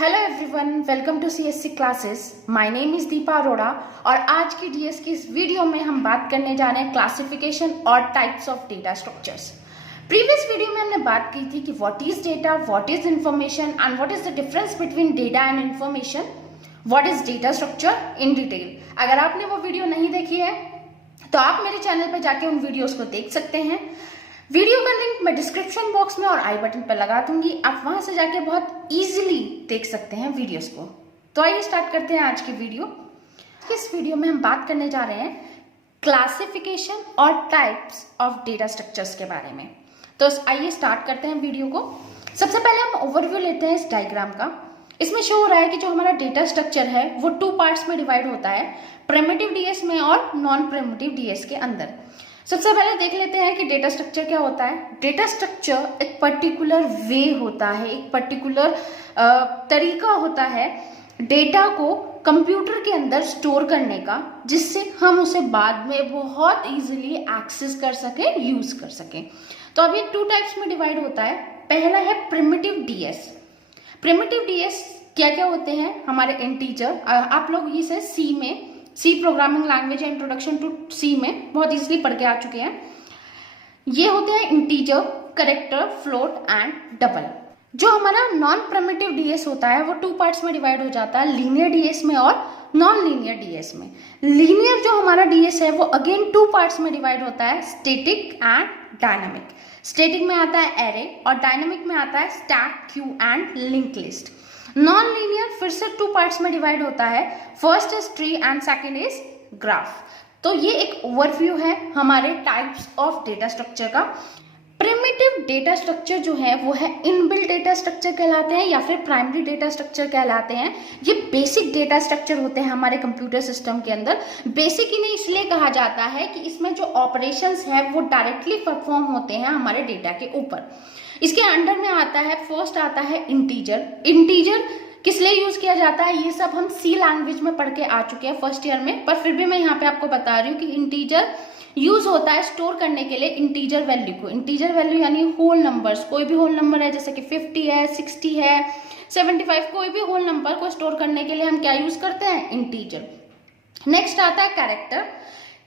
Hello everyone, welcome to CSC classes. My name is Deepa Arora और आज की डीएस की इस वीडियो में हम बात करने जा रहे हैं क्लासिफिकेशन और types of data structures. Previous video में हमने बात की थी कि what is data, what is information and what is the difference between data and information, what is data structure in detail. अगर आपने वो वीडियो नहीं देखी है तो आप मेरे चैनल पर जाके उन वीडियोज को देख सकते हैं। वीडियो का लिंक मैं डिस्क्रिप्शन बॉक्स में और आई बटन पर लगा दूंगी, आप वहां से जाके बहुत इजीली देख सकते हैं वीडियोस को। तो आइए स्टार्ट करते हैं आज की वीडियो। इस वीडियो में हम बात करने जा रहे हैं क्लासिफिकेशन और टाइप्स ऑफ डेटा स्ट्रक्चर्स के बारे में। तो आइए स्टार्ट करते हैं वीडियो को। सबसे पहले हम ओवरव्यू लेते हैं इस डायग्राम का। इसमें शो हो रहा है कि जो हमारा डेटा स्ट्रक्चर है वो 2 पार्ट्स में डिवाइड होता है, प्रिमिटिव डीएस में और नॉन प्रिमिटिव डीएस के अंदर। सबसे पहले देख लेते हैं कि डेटा स्ट्रक्चर क्या होता है। डेटा स्ट्रक्चर एक पर्टिकुलर वे होता है, एक पर्टिकुलर तरीका होता है डेटा को कंप्यूटर के अंदर स्टोर करने का, जिससे हम उसे बाद में बहुत इजीली एक्सेस कर सके, यूज कर सके। तो अभी 2 टाइप्स में डिवाइड होता है। पहला है प्रिमिटिव डीएस। प्रिमिटिव डीएस क्या क्या होते हैं? हमारे इंटीजर, आप लोग इसे सी प्रोग्रामिंग लैंग्वेज या इंट्रोडक्शन टू सी में बहुत इजीली पढ़ के आ चुके हैं। ये होते हैं integer, character, float and double. जो हमारा नॉन प्रिमिटिव डीएस होता है वो 2 पार्ट्स में डिवाइड हो जाता है, लीनियर डीएस में और नॉन लीनियर डीएस में। लीनियर जो हमारा डीएस है वो अगेन 2 पार्ट्स में डिवाइड होता है, स्टैटिक एंड डायनामिक। स्टैटिक में आता है एरे और डायनामिक में आता है stack, Q and link list. Non linear फिर से 2 पार्ट्स में डिवाइड होता है, first is tree and second is graph. तो ये एक ओवरव्यू है हमारे टाइप्स ऑफ डेटा स्ट्रक्चर का। प्रिमिटिव डेटा स्ट्रक्चर जो है वो है इनबिल्ट डेटा स्ट्रक्चर कहलाते हैं या फिर प्राइमरी डेटा स्ट्रक्चर कहलाते हैं। ये बेसिक डेटा स्ट्रक्चर होते हैं हमारे कंप्यूटर सिस्टम के अंदर। बेसिक इन्हें इसलिए कहा जाता है कि इसमें जो ऑपरेशंस है वो डायरेक्टली परफॉर्म होते हैं हमारे डेटा के ऊपर। इसके अंडर में आता है, फर्स्ट आता है इंटीजर। इंटीजर किस लिए यूज किया जाता है ये सब हम सी लैंग्वेज में पढ़ के आ चुके हैं फर्स्ट ईयर में, पर फिर भी मैं यहाँ पे आपको बता रही हूँ कि इंटीजर यूज होता है स्टोर करने के लिए इंटीजर वैल्यू को। इंटीजर वैल्यू यानी होल नंबर्स, कोई भी होल नंबर है जैसे कि 50 है, 60 है, 75, कोई भी होल नंबर को स्टोर करने के लिए हम क्या यूज करते हैं? इंटीजर। नेक्स्ट आता है कैरेक्टर।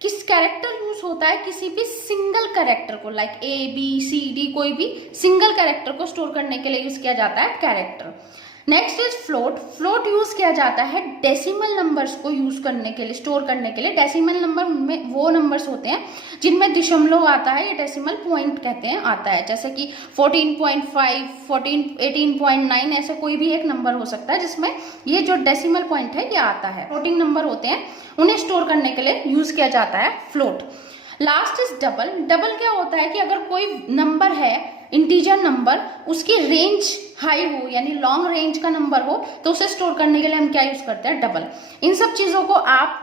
किस कैरेक्टर यूज होता है? किसी भी सिंगल कैरेक्टर को, like A B C D, कोई भी सिंगल कैरेक्टर को स्टोर करने के लिए यूज किया जाता है character. Next is float. Float use किया जाता है डेसिमल नंबर्स को यूज करने के लिए, स्टोर करने के लिए। डेसिमल नंबर में वो नंबर्स होते हैं जिनमें दशमलव आता है, ये डेसिमल पॉइंट कहते हैं, आता है। जैसे कि 14.5, 18.9, ऐसे कोई भी एक नंबर हो सकता है जिसमें ये जो डेसिमल पॉइंट है ये आता है। फ्लोटिंग नंबर होते हैं, उन्हें स्टोर करने के लिए यूज किया जाता है float. Last is double. Double क्या होता है कि अगर कोई नंबर है, इंटीजर नंबर, उसकी रेंज हाई हो यानी लॉन्ग रेंज का नंबर हो, तो उसे स्टोर करने के लिए हम क्या यूज करते हैं? डबल। इन सब चीजों को आप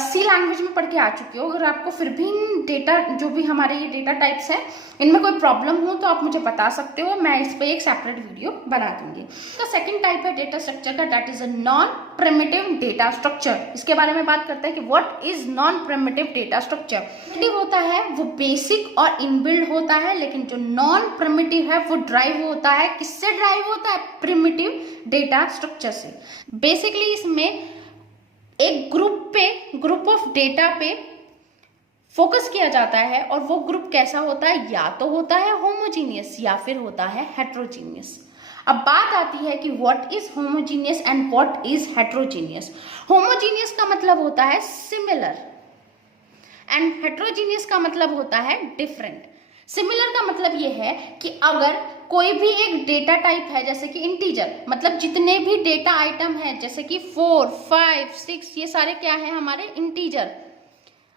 सी लैंग्वेज में पढ़ के आ चुके हो। अगर आपको फिर भी डेटा, जो भी हमारे ये डेटा टाइप्स हैं, इनमें कोई प्रॉब्लम हो तो आप मुझे बता सकते हो, मैं इस पे एक सेपरेट वीडियो बना दूंगी। तो सेकंड टाइप है डेटा स्ट्रक्चर का, that is a non primitive data structure. इसके बारे में बात करते हैं कि what is non primitive data structure. Primitive होता है वो बेसिक और इनबिल्ड होता है, लेकिन जो नॉन प्रिमिटिव है वो ड्राइव होता है। किससे ड्राइव होता है? प्रिमिटिव डेटा स्ट्रक्चर से। बेसिकली इसमें एक ग्रुप ऑफ डेटा पे फोकस किया जाता है, और वो ग्रुप कैसा होता है? या तो होता है होमोजीनियस या फिर होता है हेट्रोजीनियस। अब बात आती है कि what is homogeneous and what is heterogeneous. Homogeneous का मतलब होता है सिमिलर एंड हेट्रोजीनियस का मतलब होता है डिफरेंट। सिमिलर का मतलब ये है कि अगर कोई भी एक डेटा टाइप है, जैसे कि इंटीजर, मतलब जितने भी डेटा आइटम है जैसे कि 4, 5, 6, ये सारे क्या है? हमारे इंटीजर।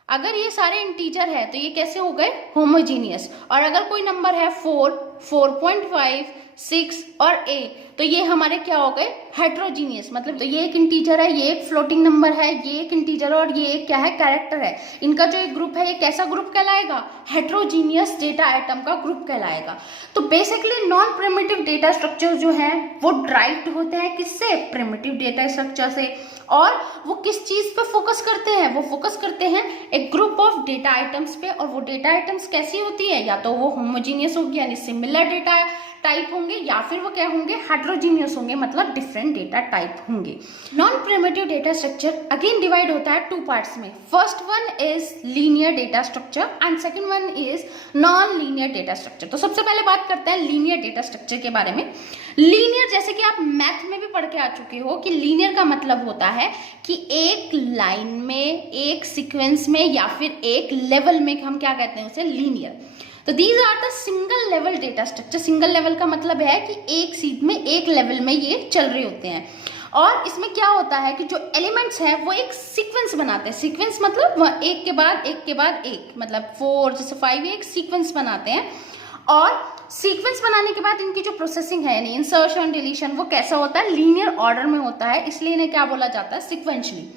अगर ये सारे इंटीजर है तो ये कैसे हो गए? होमोजीनियस। और अगर कोई नंबर है 4, 4.5, 6 और 8, तो ये हमारे क्या हो गए? हेट्रोजीनियस। मतलब तो ये एक इंटीजर है, ये एक फ्लोटिंग नंबर है, ये एक इंटीजर है और ये एक क्या है? कैरेक्टर है। इनका जो एक ग्रुप है ये कैसा ग्रुप कहलाएगा? हेट्रोजीनियस डेटा आइटम का ग्रुप कहलाएगा। तो basically non primitive data structure जो है वो ड्राइव्ड होते हैं किससे? प्रिमिटिव डेटा स्ट्रक्चर से। और वो किस चीज पे फोकस करते हैं, वो फोकस करते हैं एक ग्रुप ऑफ डेटा आइटम्स पे। और वो डेटा आइटम्स कैसी होती है, या तो वो होमोजीनियस होगी यानी सिमिलर डेटा टाइप होंगे, या फिर वो क्या होंगे, हेटेरोजीनियस होंगे, मतलब डिफरेंट डेटा टाइप होंगे। Non primitive data structure again divide होता है टू पार्ट्स में। First one is linear data structure and second one is non linear data structure. तो सबसे पहले बात करते हैं लीनियर डेटा स्ट्रक्चर के बारे में। लीनियर, जैसे कि आप मैथ में भी पढ़ के आ चुके हो कि लीनियर का मतलब होता है कि एक लाइन में, एक सीक्वेंस में, या फिर एक लेवल में, हम क्या कहते हैं उसे, लीनियर। तो these are the single level data structure. Single level का मतलब है कि एक सीध में, एक लेवल में ये चल रहे होते हैं। और इसमें क्या होता है कि जो एलिमेंट्स हैं वो एक सीक्वेंस बनाते हैं। सीक्वेंस मतलब वह एक के बाद एक के बाद एक, मतलब 4 जैसे 5 एक सीक्वेंस बनाते हैं। और सीक्वेंस बनाने के बाद इनकी जो प्रोसेसिंग है यानी इंसर्शन डिलीशन, वो कैसा होता है, लीनियर ऑर्डर में होता है, इसलिए इन्हें क्या बोला जाता है, सिक्वेंशली।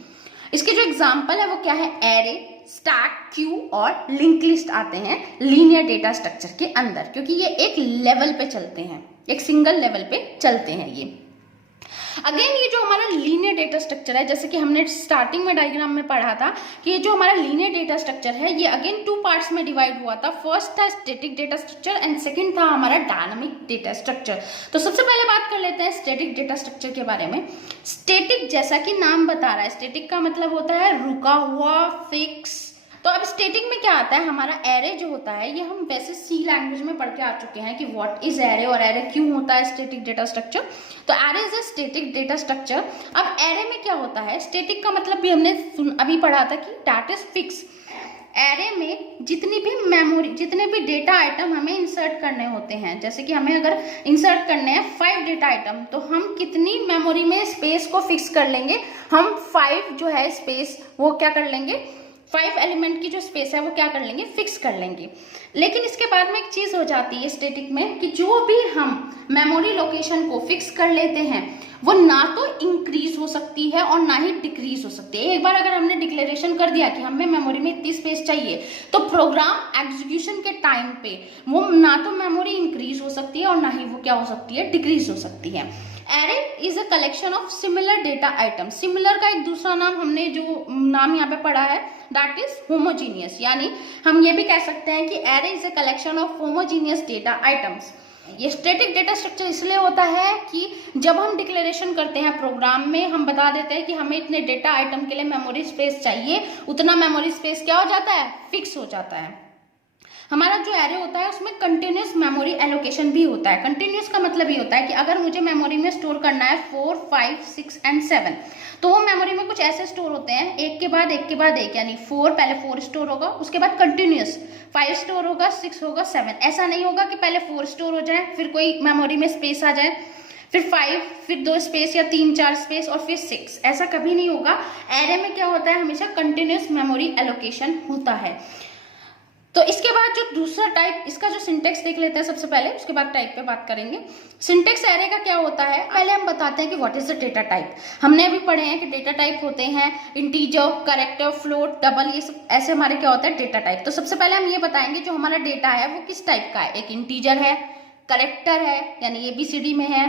इसके जो एग्जाम्पल है वो क्या है, एरे, स्टैक, क्यू और लिंक लिस्ट आते हैं लीनियर डेटा स्ट्रक्चर के अंदर, क्योंकि ये एक लेवल पे चलते हैं, एक सिंगल लेवल पे चलते हैं ये। अगेन ये जो हमारा लीनियर डेटा स्ट्रक्चर है, जैसे कि हमने स्टार्टिंग में डायग्राम में पढ़ा था कि ये जो हमारा लीनियर डेटा स्ट्रक्चर है ये अगेन टू पार्ट्स में डिवाइड हुआ था। फर्स्ट था static data structure and second था हमारा डायनामिक डेटा स्ट्रक्चर। तो सबसे पहले बात कर लेते हैं स्टैटिक डेटा स्ट्रक्चर के बारे में। स्टैटिक, जैसा कि नाम बता रहा है, स्टैटिक का मतलब होता है रुका हुआ, फिक्स। तो अब स्टैटिक में क्या आता है, हमारा एरे जो होता है, ये हम वैसे सी लैंग्वेज में पढ़ के आ चुके हैं कि व्हाट इज एरे और एरे क्यों होता है स्टैटिक डेटा स्ट्रक्चर। तो array is a static data structure. अब एरे में क्या होता है, स्टैटिक का मतलब भी हमने अभी पढ़ा था कि दैट इज फिक्स। एरे में जितनी भी मेमोरी, जितने भी डेटा आइटम हमें इंसर्ट करने होते हैं, जैसे कि हमें अगर इंसर्ट करने हैं 5 डेटा आइटम, तो हम कितनी मेमोरी में स्पेस को फिक्स कर लेंगे, हम 5 जो है स्पेस वो क्या कर लेंगे, 5 एलिमेंट की जो स्पेस है वो क्या कर लेंगे, फिक्स कर लेंगे। लेकिन इसके बाद में एक चीज हो जाती है स्टैटिक में कि जो भी हम मेमोरी लोकेशन को फिक्स कर लेते हैं वो ना तो इंक्रीज हो सकती है और ना ही डिक्रीज हो सकती है। एक बार अगर हमने डिक्लेरेशन कर दिया कि हमें मेमोरी में इतनी स्पेस चाहिए, तो प्रोग्राम एग्जीक्यूशन के टाइम पे वो ना तो मेमोरी इंक्रीज हो सकती है और ना ही वो क्या हो सकती है, डिक्रीज हो सकती है। Array is a collection of similar data item. Similar का एक दूसरा नाम हमने जो नाम यहाँ पे पढ़ा है दैट इज होमोजीनियस, यानी हम ये भी कह सकते हैं कि array is a collection of homogeneous data items. ये स्टैटिक डेटा स्ट्रक्चर इसलिए होता है कि जब हम डिक्लेरेशन करते हैं प्रोग्राम में, हम बता देते हैं कि हमें इतने डेटा आइटम के लिए मेमोरी स्पेस चाहिए, उतना मेमोरी स्पेस क्या हो जाता है, फिक्स हो जाता है। हमारा जो एरे होता है उसमें कंटिन्यूस मेमोरी एलोकेशन भी होता है। कंटिन्यूस का मतलब ये होता है कि अगर मुझे मेमोरी में स्टोर करना है 4, 5, 6 एंड 7, तो वो मेमोरी में कुछ ऐसे स्टोर होते हैं एक के बाद एक के बाद एक, यानी 4 पहले 4 स्टोर होगा, उसके बाद कंटिन्यूस 5 स्टोर होगा, 6 होगा, 7। ऐसा नहीं होगा कि पहले 4 स्टोर हो जाए फिर कोई मेमोरी में स्पेस आ जाए, फिर 5, फिर 2 स्पेस या 3, 4 स्पेस और फिर 6। ऐसा कभी नहीं होगा। एरे में क्या होता है, हमेशा कंटिन्यूस मेमोरी एलोकेशन होता है। तो इसके बाद जो दूसरा टाइप, इसका जो सिंटेक्स देख लेते हैं सबसे पहले, उसके बाद टाइप पे बात करेंगे। सिंटेक्स एरे का क्या होता है, पहले हम बताते हैं कि what is the data type. हमने अभी पढ़े हैं कि डेटा टाइप होते हैं इंटीजर, कैरेक्टर, फ्लोट, डबल, ये सब ऐसे हमारे क्या होता है डेटा टाइप। तो सबसे पहले हम ये बताएंगे जो हमारा डेटा है वो किस टाइप का है। एक इंटीजर है, कैरेक्टर है यानी ABCD में है,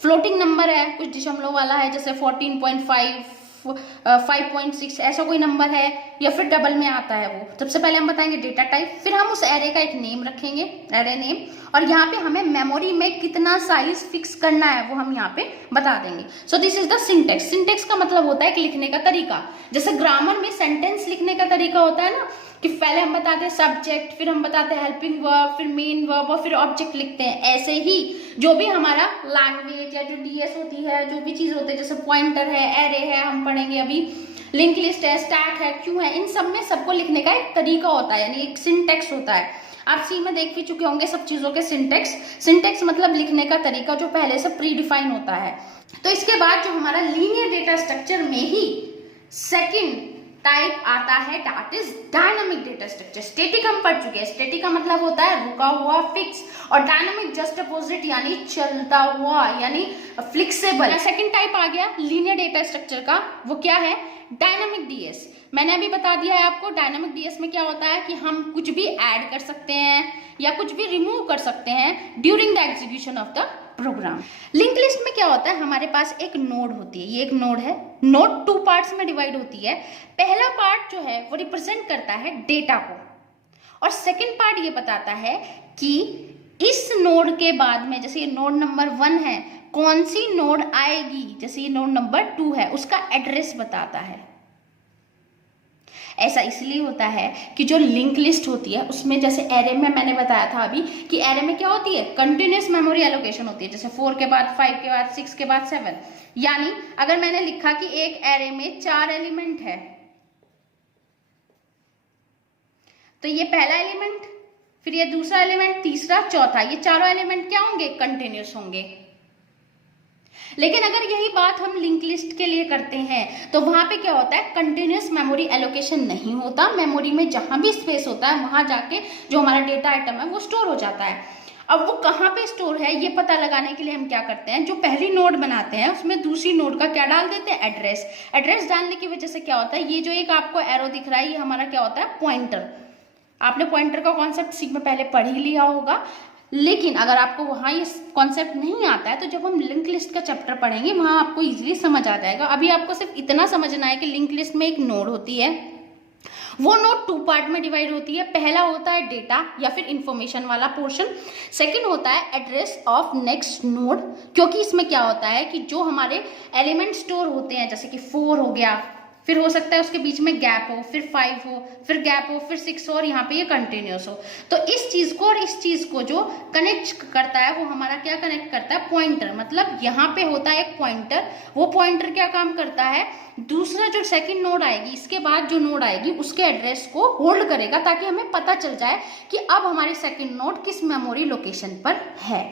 फ्लोटिंग नंबर है, कुछ दशमलव वाला है जैसे 14.5, 5.6 ऐसा कोई नंबर है, या फिर डबल में आता है वो। सबसे पहले हम बताएंगे डेटा टाइप, फिर हम उस एरे का एक नेम रखेंगे, एरे नेम, और यहाँ पे हमें मेमोरी में कितना साइज फिक्स करना है वो हम यहाँ पे बता देंगे। So this is the syntax. Syntax का मतलब होता है कि लिखने का तरीका। जैसे ग्रामर में सेंटेंस लिखने का तरीका होता है ना, कि पहले हम बताते हैं सब्जेक्ट, फिर हम बताते हैं हेल्पिंग वर्ब, फिर मेन वर्ब और फिर ऑब्जेक्ट लिखते हैं। ऐसे ही जो भी हमारा लैंग्वेज या जो DS होती है, जो भी चीज होती है, जैसे पॉइंटर है, एरे है, हम पढ़ेंगे अभी, लिंक लिस्ट है, स्टैक है, क्यू है, इन सब में सबको लिखने का एक तरीका होता है, यानी एक सिंटेक्स होता है। आप सी में देख भी चुके होंगे सब चीजों के सिंटेक्स। सिंटेक्स मतलब लिखने का तरीका जो पहले से प्री डिफाइन होता है। तो इसके बाद जो हमारा लीनियर डेटा स्ट्रक्चर में ही सेकंड टाइप आता है that is dynamic data structure. Static हम पढ़ चुके हैं, स्टैटिक का मतलब होता है रुका हुआ, फिक्स, और डायनामिक जस्ट अपोजिट यानी चलता हुआ, यानी फ्लेक्सिबल। सेकंड टाइप आ गया लीनियर डेटा स्ट्रक्चर का, वो क्या है, डायनामिक DS। मैंने अभी बता दिया है आपको, डायनामिक DS में क्या होता है कि हम कुछ भी ऐड कर सकते हैं या कुछ भी रिमूव कर सकते हैं during the execution of the program. Link list में क्या होता है, हमारे पास एक नोड होती है, ये एक नोड है, नोड 2 पार्ट्स में डिवाइड होती है। पहला पार्ट जो है वो रिप्रेजेंट करता है डेटा को, और सेकंड पार्ट ये बताता है कि इस नोड के बाद में, जैसे ये नोड नंबर 1 है, कौन सी नोड आएगी, जैसे ये नोड नंबर 2 है, उसका एड्रेस बताता है। ऐसा इसलिए होता है कि जो लिंक लिस्ट होती है उसमें, जैसे एरे में मैंने बताया था अभी कि एरे में क्या होती है, कंटिन्यूअस मेमोरी एलोकेशन होती है, जैसे 4 के बाद 5 के बाद 6 के बाद 7। यानी अगर मैंने लिखा कि एक एरे में 4 एलिमेंट है, तो ये पहला एलिमेंट, फिर ये दूसरा एलिमेंट, तीसरा, चौथा, ये चारों एलिमेंट क्या होंगे, कंटिन्यूअस होंगे। लेकिन अगर यही बात हम लिंक लिस्ट के लिए करते हैं तो वहां पे क्या होता है, कंटिन्यूअस मेमोरी एलोकेशन नहीं होता। मेमोरी में जहां भी स्पेस होता है वहां जाके जो हमारा डेटा आइटम है वो स्टोर हो जाता है। अब वो कहाँ पे स्टोर है ये पता लगाने के लिए हम क्या करते हैं, जो पहली नोड बनाते हैं उसमें दूसरी नोड का क्या डाल देते हैं, एड्रेस। एड्रेस डालने की वजह से क्या होता है, ये जो एक आपको एरो दिख रहा है ये हमारा क्या होता है, पॉइंटर। आपने पॉइंटर का कॉन्सेप्ट सीख में पहले पढ़ ही लिया होगा, लेकिन अगर आपको वहां ये कॉन्सेप्ट नहीं आता है तो जब हम लिंक लिस्ट का चैप्टर पढ़ेंगे वहां आपको इजीली समझ आ जाएगा। अभी आपको सिर्फ इतना समझना है कि लिंक लिस्ट में एक नोड होती है, वो नोड 2 पार्ट में डिवाइड होती है। पहला होता है डेटा या फिर इंफॉर्मेशन वाला पोर्शन, सेकंड होता है एड्रेस ऑफ नेक्स्ट नोड, क्योंकि इसमें क्या होता है कि जो हमारे एलिमेंट स्टोर होते हैं, जैसे कि 4 हो गया, फिर हो सकता है उसके बीच में गैप हो, फिर 5 हो, फिर गैप हो, फिर 6 हो, और यहाँ पे ये कंटिन्यूअस हो। तो इस चीज को और इस चीज को जो कनेक्ट करता है वो हमारा क्या कनेक्ट करता है, पॉइंटर। मतलब यहाँ पे होता है एक पॉइंटर, वो पॉइंटर क्या काम करता है, दूसरा जो सेकंड नोड आएगी, इसके बाद जो नोड आएगी उसके एड्रेस को होल्ड करेगा, ताकि हमें पता चल जाए कि अब हमारी सेकंड नोड किस मेमोरी लोकेशन पर है।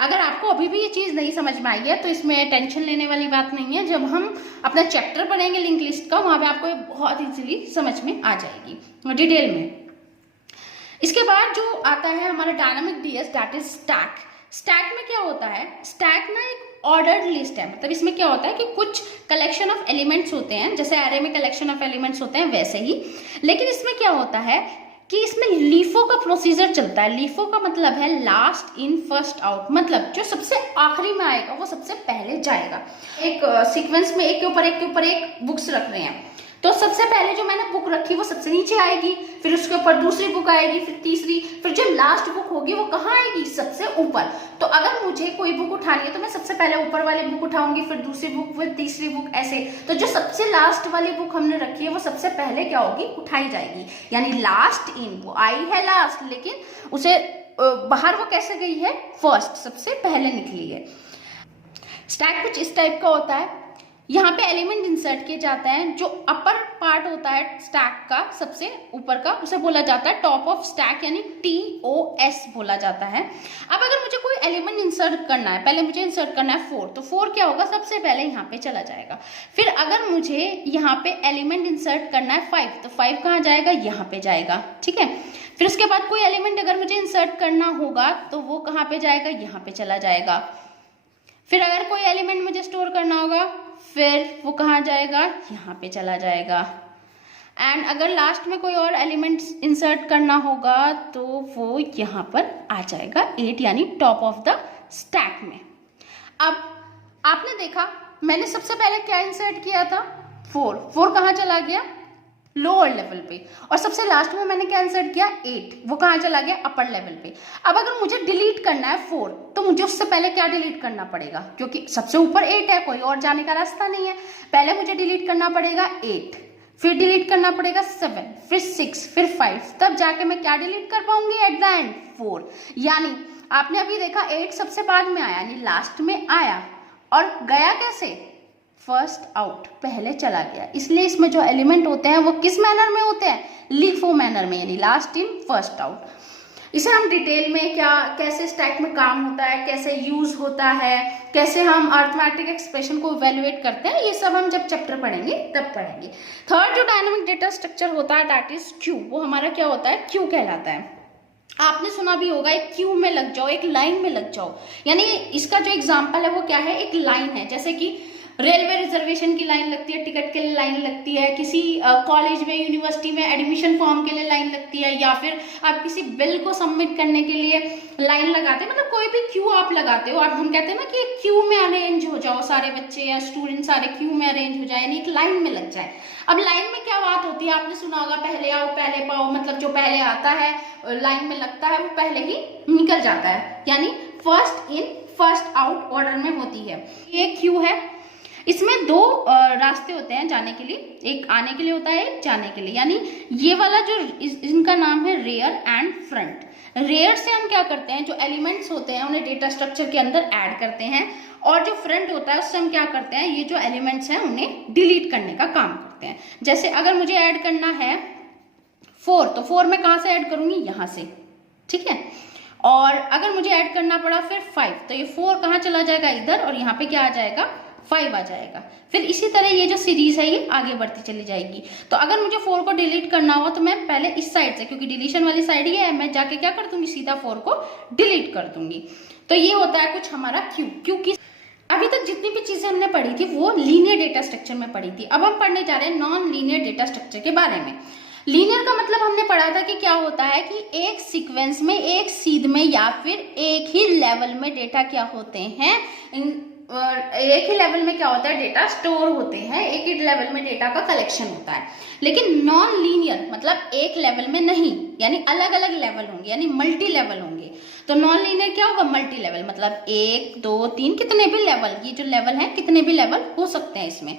अगर आपको अभी भी ये चीज नहीं समझ में आई है तो इसमें टेंशन लेने वाली बात नहीं है। जब हम अपना चैप्टर पढ़ेंगे लिंक लिस्ट का, वहां पे आपको ये बहुत इजीली समझ में आ जाएगी डिटेल में। इसके बाद जो आता है हमारा dynamic DS, that is stack. Stack में क्या होता है, स्टैक ना एक ऑर्डर्ड लिस्ट है। मतलब इसमें क्या होता है कि कुछ कलेक्शन ऑफ एलिमेंट्स होते हैं, जैसे एरे में कलेक्शन ऑफ एलिमेंट्स होते हैं वैसे ही, लेकिन इसमें क्या होता है कि इसमें लीफो का प्रोसीजर चलता है। लीफो का मतलब है लास्ट इन फर्स्ट आउट, मतलब जो सबसे आखिरी में आएगा वो सबसे पहले जाएगा। एक सीक्वेंस में एक के ऊपर एक के ऊपर एक बुक्स रख रहे हैं, तो सबसे पहले जो मैंने बुक रखी वो सबसे नीचे आएगी, फिर उसके ऊपर दूसरी बुक आएगी, फिर तीसरी, फिर जो लास्ट बुक होगी वो कहाँ आएगी, सबसे ऊपर। तो अगर मुझे कोई बुक उठानी है तो मैं सबसे पहले ऊपर वाली बुक उठाऊंगी, फिर दूसरी बुक, फिर तीसरी बुक, ऐसे। तो जो सबसे लास्ट वाली बुक हमने रखी है वो सबसे पहले क्या होगी, उठाई जाएगी। यानी लास्ट इन, वो आई है लास्ट, लेकिन उसे बाहर वो कैसे गई है, फर्स्ट, सबसे पहले निकली है। स्टैक कुछ इस टाइप का होता है। यहाँ पे एलिमेंट इंसर्ट किए जाते हैं। जो अपर पार्ट होता है स्टैक का, सबसे ऊपर का, उसे बोला जाता है टॉप ऑफ स्टैक, यानी TOS बोला जाता है। अब अगर मुझे कोई एलिमेंट इंसर्ट करना है, पहले मुझे इंसर्ट करना है 4, तो 4 क्या होगा, सबसे पहले यहाँ पे चला जाएगा। फिर अगर मुझे यहाँ पे एलिमेंट इंसर्ट करना है 5, तो 5 कहाँ जाएगा, यहाँ पे जाएगा, ठीक है। फिर उसके बाद कोई एलिमेंट अगर मुझे इंसर्ट करना होगा तो वो कहाँ पे जाएगा, यहाँ पे चला जाएगा। फिर अगर कोई एलिमेंट मुझे स्टोर करना होगा, फिर वो कहाँ जाएगा, यहाँ पे चला जाएगा। एंड अगर लास्ट में कोई और एलिमेंट इंसर्ट करना होगा तो वो यहाँ पर आ जाएगा 8, यानी टॉप ऑफ द स्टैक में। अब आपने देखा मैंने सबसे पहले क्या इंसर्ट किया था, 4 कहाँ चला गया, लोअर लेवल पे, और सबसे लास्ट में मैंने क्या इंसर्ट किया, 8, वो कहाँ चला गया, अपर लेवल पे। अब अगर मुझे डिलीट करना है 4, तो मुझे उससे पहले क्या डिलीट करना पड़ेगा, क्योंकि सबसे ऊपर 8 है, कोई और जाने का रास्ता नहीं है। पहले मुझे डिलीट करना पड़ेगा 8, फिर डिलीट करना पड़ेगा 7, फिर 6, फिर 5, तब जाके मैं क्या डिलीट कर पाऊंगी एट द एंड, 4। यानी आपने अभी देखा 8 सबसे बाद में आया, यानी लास्ट में आया, और गया कैसे, फर्स्ट आउट, पहले चला गया। इसलिए इसमें जो एलिमेंट होते हैं वो किस मैनर में होते हैं, लीफो मैनर में, यानी लास्ट इन फर्स्ट आउट। इसे हम डिटेल में क्या, कैसे स्टैक में काम होता है, कैसे यूज होता है, कैसे हम अरिथमेटिक एक्सप्रेशन को इवेल्युएट करते हैं, ये सब हम जब चैप्टर पढ़ेंगे तब पढ़ेंगे। थर्ड जो डायनामिक डेटा स्ट्रक्चर होता है दैट इज क्यू। वो हमारा क्या होता है, क्यू कहलाता है। आपने सुना भी होगा एक क्यू में लग जाओ, एक लाइन में लग जाओ। यानी इसका जो एग्जाम्पल है वो क्या है, एक लाइन है। जैसे कि रेलवे रिजर्वेशन की लाइन लगती है, टिकट के लिए लाइन लगती है, किसी कॉलेज में यूनिवर्सिटी में एडमिशन फॉर्म के लिए लाइन लगती है, या फिर आप किसी बिल को सबमिट करने के लिए लाइन लगाते हैं, मतलब कोई भी क्यू आप लगाते हो। और हम कहते हैं ना कि क्यू में अरेंज हो जाओ, सारे बच्चे या स्टूडेंट सारे क्यू में अरेंज हो जाए, यानी एक लाइन में लग जाए। अब लाइन में क्या बात होती है, आपने सुना होगा पहले आओ पहले पाओ, मतलब जो पहले आता है लाइन में लगता है वो पहले ही निकल जाता है, यानी first in first out order में होती है। ये क्यू है, इसमें दो रास्ते होते हैं जाने के लिए, एक आने के लिए होता है, एक जाने के लिए। यानी ये वाला जो इनका नाम है रेयर एंड फ्रंट। रेयर से हम क्या करते हैं, जो एलिमेंट्स होते हैं उन्हें डेटा स्ट्रक्चर के अंदर ऐड करते हैं, और जो फ्रंट होता है उससे हम क्या करते हैं, ये जो एलिमेंट्स हैं उन्हें डिलीट करने का काम करते हैं। जैसे अगर मुझे ऐड करना है 4, तो 4 मैं कहाँ से ऐड करूंगी, यहां से, ठीक है। और अगर मुझे ऐड करना पड़ा फिर 5, तो ये 4 कहाँ चला जाएगा, इधर, और यहाँ पे क्या आ जाएगा, 5 आ जाएगा। फिर इसी तरह ये जो सीरीज है ये आगे बढ़ती चली जाएगी। तो अगर मुझे 4 को डिलीट करना हो तो मैं पहले इस साइड से, क्योंकि डिलीशन वाली साइड ही है, मैं जाके क्या कर दूंगी, सीधा 4 को डिलीट कर दूंगी। तो ये होता है कुछ हमारा क्यू। क्योंकि अभी तक जितनी भी चीजें हमने पढ़ी थी वो लीनियर डेटा स्ट्रक्चर में पढ़ी थी। अब हम पढ़ने जा रहे हैं नॉन लीनियर डेटा स्ट्रक्चर के बारे में। लीनियर का मतलब हमने पढ़ा था कि क्या होता है कि एक सीक्वेंस में, एक सीध में, या फिर एक ही लेवल में डेटा क्या होते हैं, एक ही लेवल में क्या होता है, डेटा स्टोर होते हैं, एक ही लेवल में डेटा का कलेक्शन होता है। लेकिन नॉन लीनियर मतलब एक लेवल में नहीं, यानी अलग अलग लेवल होंगे, यानी मल्टी लेवल होंगे। तो नॉन लीनियर क्या होगा, मल्टी लेवल, मतलब 1 2 3 कितने भी लेवल, ये जो लेवल है कितने भी लेवल हो सकते हैं इसमें।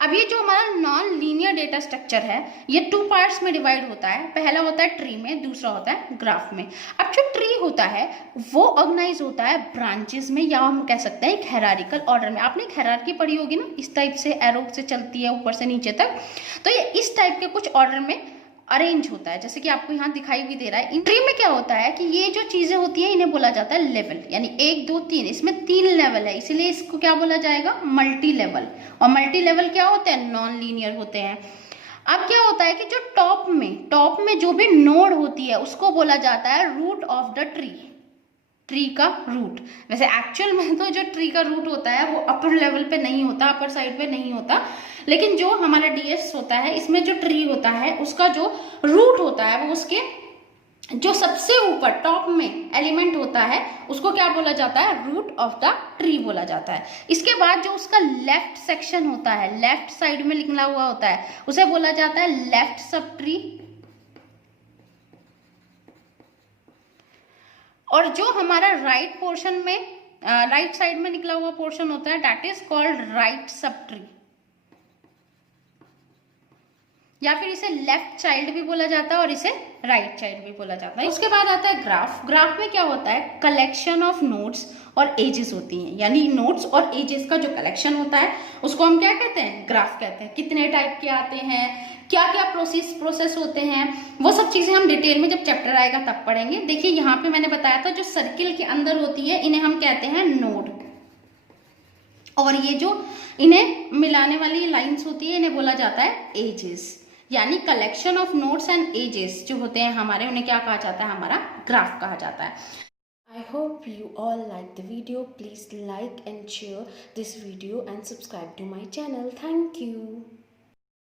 अब ये जो हमारा नॉन लीनियर डेटा स्ट्रक्चर है ये 2 पार्ट्स में डिवाइड होता है। पहला होता है ट्री में, दूसरा होता है ग्राफ में। अब जो ट्री होता है वो ऑर्गेनाइज होता है ब्रांचेस में, या हम कह सकते हैं एक हायरार्किकल ऑर्डर में। आपने एक हायरार्की पढ़ी होगी ना, इस टाइप से एरो से चलती है ऊपर से नीचे तक, तो ये इस टाइप के कुछ ऑर्डर में अरेंज होता है, जैसे कि आपको यहाँ दिखाई भी दे रहा है। इन ट्री में क्या होता है कि ये जो चीजें होती है इन्हें बोला जाता है लेवल, यानी 1 2 3, इसमें 3 लेवल है, इसीलिए इसको क्या बोला जाएगा, मल्टी लेवल। और मल्टी लेवल क्या होते हैं, नॉन लीनियर होते हैं। अब क्या होता है कि जो टॉप में जो भी नोड होती है उसको बोला जाता है root of the tree, tree का रूट। वैसे एक्चुअल में तो जो ट्री का रूट होता है वो अपर लेवल पे नहीं होता, अपर साइड पे नहीं होता, लेकिन जो हमारा डीएस होता है इसमें जो ट्री होता है उसका जो रूट होता है वो उसके जो सबसे ऊपर टॉप में एलिमेंट होता है उसको क्या बोला जाता है, रूट ऑफ द ट्री बोला जाता है। इसके बाद जो उसका लेफ्ट सेक्शन होता है, लेफ्ट साइड में लिखा हुआ होता है, उसे बोला जाता है लेफ्ट सब ट्री। और जो हमारा राइट पोर्शन में, राइट साइड में निकला हुआ पोर्शन होता है, that is called right sub tree, या फिर इसे लेफ्ट चाइल्ड भी बोला जाता है और इसे राइट चाइल्ड भी बोला जाता है। उसके बाद आता है ग्राफ। ग्राफ में क्या होता है, कलेक्शन ऑफ नोड्स और एजेस होती हैं, यानी नोड्स और एजेस का जो कलेक्शन होता है उसको हम क्या कहते हैं, ग्राफ कहते हैं। कितने टाइप के आते हैं, क्या क्या प्रोसेस होते हैं, वो सब चीजें हम डिटेल में जब चैप्टर आएगा तब पढ़ेंगे। देखिए यहाँ पे मैंने बताया था जो सर्किल के अंदर होती है इन्हें हम कहते हैं नोड, और ये जो इन्हें मिलाने वाली लाइंस होती है इन्हें बोला जाता है एजेस। यानी collection of nodes and edges जो होते हैं हमारे, उन्हें क्या कहा जाता है, हमारा ग्राफ कहा जाता है। I hope you all liked the video. Please like and share this video and subscribe to my channel. Thank you.